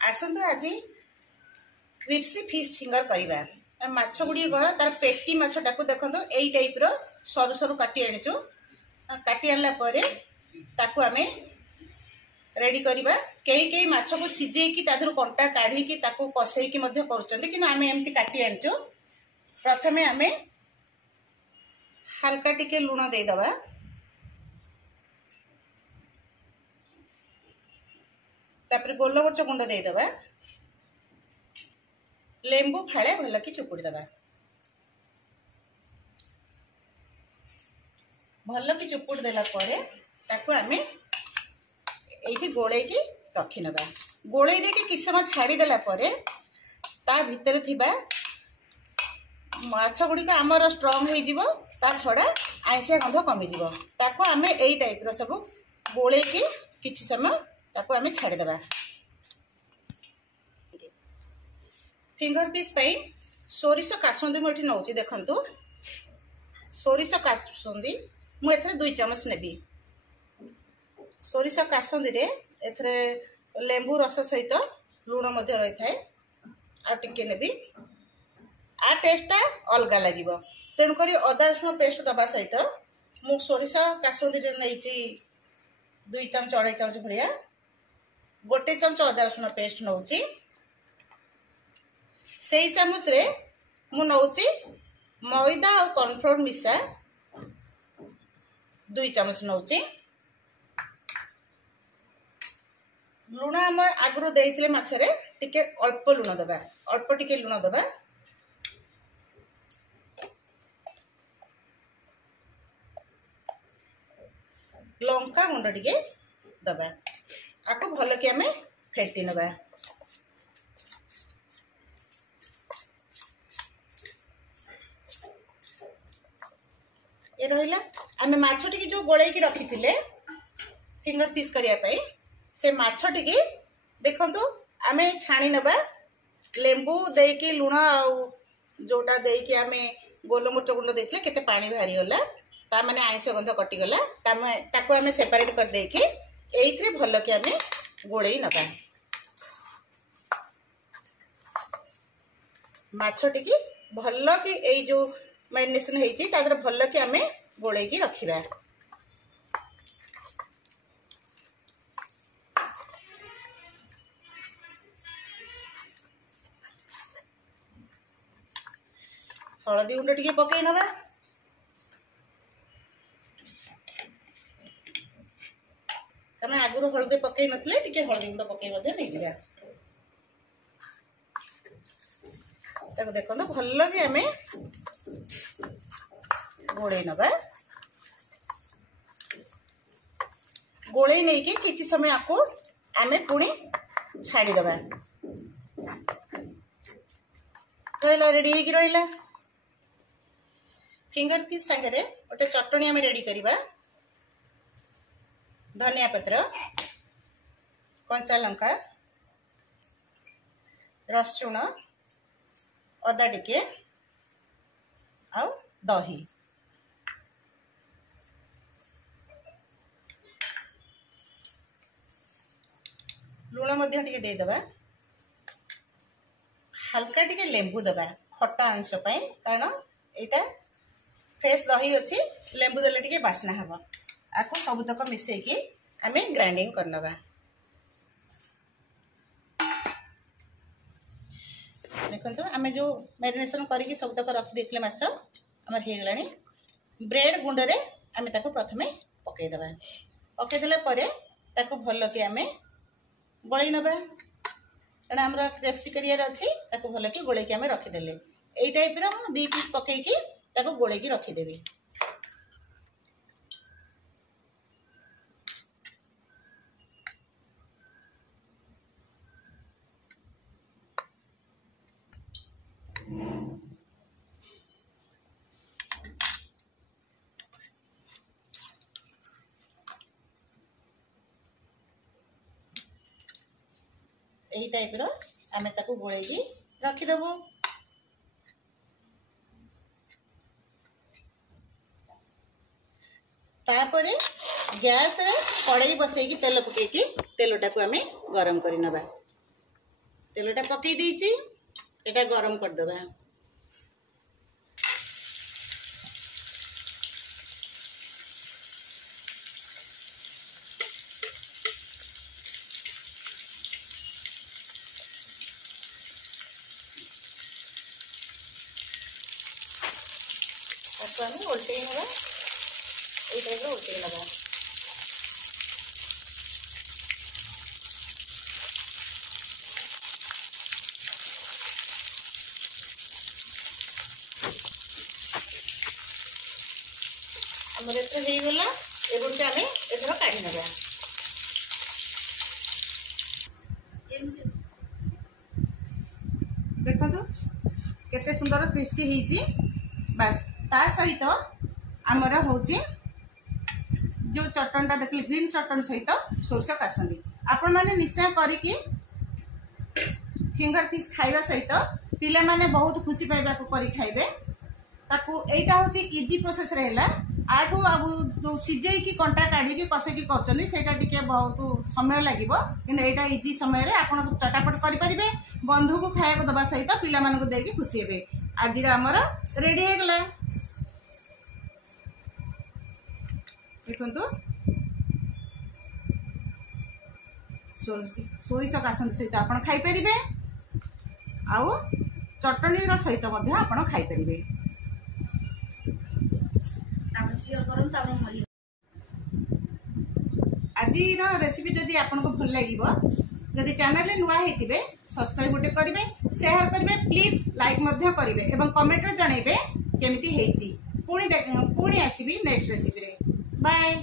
आसतु आज crispy fish finger करवा माछ गुड़ी तार पेटी माछटा को देखो यही टाइप रो सरू सरू काटी आनीचु काटी आनला परे ताकू आमे रेडी करवा कई कई माछ को सिझे की तादर कंटा काढ़ी की ताकू कसई की मध्य करूचंती कि आमे एमती काटी आनीचु। प्रथमे आमे हल्का टिके लूण दे दबा तापर गोलमरिच गुंड दे दबा लेंबू फाड़े भल कि चुपुड़ी दबा भल कि चुपुड़ी देला परे ताकू आमे एठी गोळे की रखी नबा गोळे दे के किछ समय छाड़ी देला परे ता भितर थिबा माछ गुडी का हमर स्ट्रांग होई जिवो ता छडा आइसिया गंध कमी जिवो ताकू आमे एई टाइप रो सब गोळे की किछ समय ताकू आमे छाड़ी दबा। फिंगर पीस पई सोरिष कासुंदी मु एठी नउची देखंतु सोरिष कासुंदी मु एथरे 2 चम्मच नेबी सोरिष कासुंदी रे एथरे लेंबू रस सहित लूण मध्य रही थाए आ टिके नेबी आ टेस्टा अलगा लागिवो तेणु करी अदा रसुण पेस्ट दबा सहित मु सोरिष कासुंदी रे नैची 2 चम्मच 2.5 चम्मच भलिया 1 चम्मच अदा रसुण पेस्ट नउची से चामच रे मु नउची मैदा और कॉर्नफ्लोर मिसा 2 चम्मच नउची लूण आम आगु देइथिले माछरे टिके अल्प लूण दबा अल्प टिके लूण दबा लंका गुंड टिके दबा आको भल कि आमे फेंटी नबा ये रहिला आमे माछटी की जो गोळै की रखी थिले फिंगर पीस करिया पई से माछटी की देखंतु आमे छाणी नबा लेंबू दे की लूण आ जोटा दे की आमे गोलमरिच गुंड देथिले केते पानी भारी होला ता माने आइस गंध कटि गला ताको आमे सेपरेट कर दे की एइथरे भलो कि आमे गोळै नबा माछटी की भलो कि एई जो मैरिनेशन होती तादर भल कि आमे गोळे की रखिबा हलदी गुंड टिके पकई नबा तमे आगुरो हलदी पकई नथले टिके हलदी गुंड पकई मध्ये नै जिबा ताको देखो भल कि आमे गोळे नबा गोळे नहीं कि किछि समय आपको आमे पुणी छाड़ी दबा रहला रेडी हे कि रहला फिंगर पीस संगे गोटे चटनी आमे रेडी करिबा धनिया पत्र कंचा लंका रसुण अदा टिके आ दही लूण मध्य टिके दे दबा हल्का टिके लेंबू दबा खट्टा अंश पई कारण एटा फ्रेश दही अछि लेंबू देले टिके बासना हबो आको सबुतक मिसै की आमे ग्राइंडिंग करनबा देखंतु आमे जो मैरिनेशन करिकी सबुतक रखि देथिले माछ हमर हे गलानी ब्रेड गुंड रे आमे ताको प्रथमे पकई दबा पकई देला परे ताको भलो कि आमे गोळै नबा कारण हमरा क्रिप्सी करियर अछि ताको भलो कि गोळै कि आमे रखि देले एई टाइप रो 2 पीस पकई की ताको गोळै कि रखि देबी एई टाइप रो आमे ताको गोळै की रखि देबो तापरे गैस रे कड़ाई बसई की तेल पकई की तेलटा को आमे गरम करि नबा तेलटा पकई देइची एटा गरम कर देबा। ताको उल्टे नबा ए टाइप उल्टे नबा। हमर एते हे गला एगो के आमे एथरो काढी नबा। देखो तो केते सुंदर क्रिस्पी हिची। बस ता सहित आमर होची जो चटनटा देखली ग्रीन चटन सहित सोरस कासंदी आपण माने निश्चय करी कि फिंगर फिश खाइबा सहित पिला माने बहुत खुशी पाइबा को करी खाइबे। ताकू एटा होची इजी प्रोसेस रहेला। आठू अब जो सिझे की कंटा काढ़ी की कसे की करचनी सेटा टिके बहुत समय लागिबो किन एटा इजी समय रे आपण चटापट करि परिबे। बंधु को खाया को दबा सहित पिला माने को देकी खुशी हेबे। आजिरा हमर रेडी हे गेला। देखंतु सोरिष कासंद सहित आपण खाइ परिबे आउ चटनी रो सहित मध्ये आपण खाइ परिबे। आज रेसिपी जदि आपन को भल लगी जदि चैनल नुआ होइतिबे सब्सक्राइब गोटे करिवे शेयर करिवे प्लीज लाइक मध्य करिवे एवं कमेंट रे जणैबे केमिति हेची। पुणी आसीबी नेक्स्ट रेसिपी रे। बाय।